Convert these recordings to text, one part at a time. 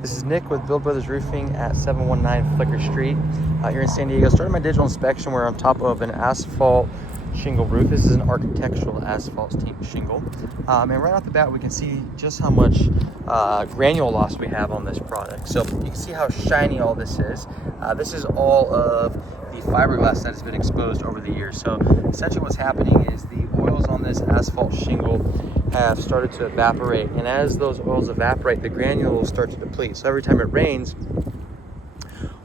This is Nick with Build Brothers Roofing at 719 Flicker Street here in San Diego. Started my digital inspection. We're on top of an asphalt shingle roof. This is an architectural asphalt shingle. And right off the bat, we can see just how much granule loss we have on this product. So you can see how shiny all this is. This is all of the fiberglass that has been exposed over the years. So essentially what's happening is the oils on this asphalt shingle have started to evaporate, and as those oils evaporate, the granules start to deplete. So every time it rains,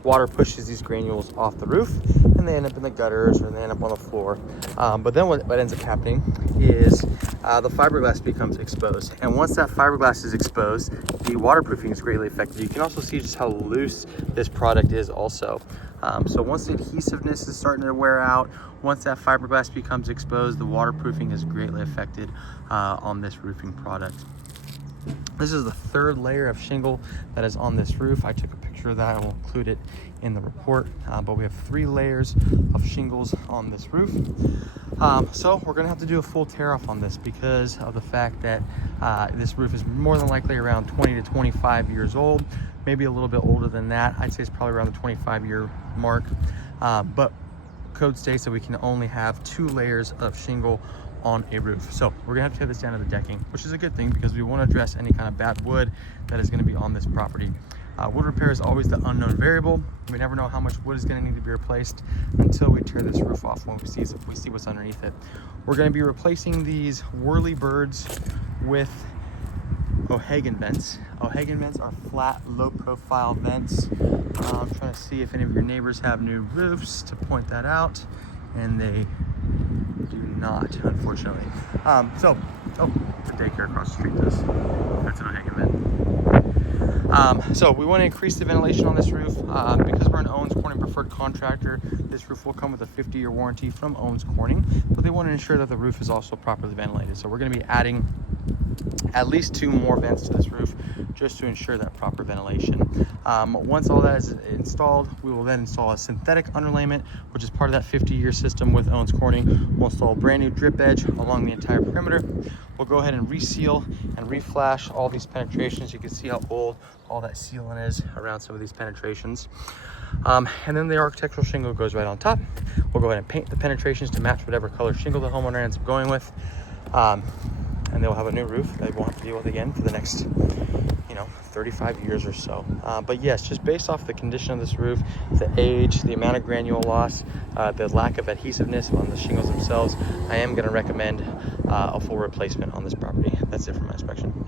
water pushes these granules off the roof and they end up in the gutters or they end up on the floor. But then what ends up happening is the fiberglass becomes exposed, and once that fiberglass is exposed, the waterproofing is greatly affected. You can also see just how loose this product is also. So once the adhesiveness is starting to wear out, once that fiberglass becomes exposed, the waterproofing is greatly affected on this roofing product. This is the third layer of shingle that is on this roof. I took a picture of that. I will include it in the report. But we have 3 layers of shingles on this roof. So we're going to have to do a full tear off on this because of the fact that this roof is more than likely around 20 to 25 years old, maybe a little bit older than that. I'd say it's probably around the 25-year mark. But code states that we can only have 2 layers of shingle on a roof. So we're gonna have to tear this down to the decking, which is a good thing because we want to address any kind of bad wood that is going to be on this property. Wood repair is always the unknown variable. We never know how much wood is going to need to be replaced until we tear this roof off when we see what's underneath it. We're going to be replacing these Whirlybirds with O'Hagan vents. O'Hagan vents are flat, low profile vents. I'm trying to see if any of your neighbors have new roofs to point that out, and they do not, unfortunately. For daycare across the street does. That's an O'Hagan vent. So we want to increase the ventilation on this roof. Because we're an Owens Corning preferred contractor, this roof will come with a 50-year warranty from Owens Corning, but they want to ensure that the roof is also properly ventilated. So we're going to be adding at least 2 more vents to this roof just to ensure that proper ventilation. Once all that is installed, we will then install a synthetic underlayment, which is part of that 50-year system with Owens Corning. We'll install a brand new drip edge along the entire perimeter. We'll go ahead and reseal and reflash all these penetrations. You can see how old all that sealant is around some of these penetrations. And then the architectural shingle goes right on top. We'll go ahead and paint the penetrations to match whatever color shingle the homeowner ends up going with. And they'll have a new roof that they won't have to deal with again for the next 35 years or so. But yes, just based off the condition of this roof, the age, the amount of granule loss, the lack of adhesiveness on the shingles themselves, I am going to recommend a full replacement on this property. That's it for my inspection.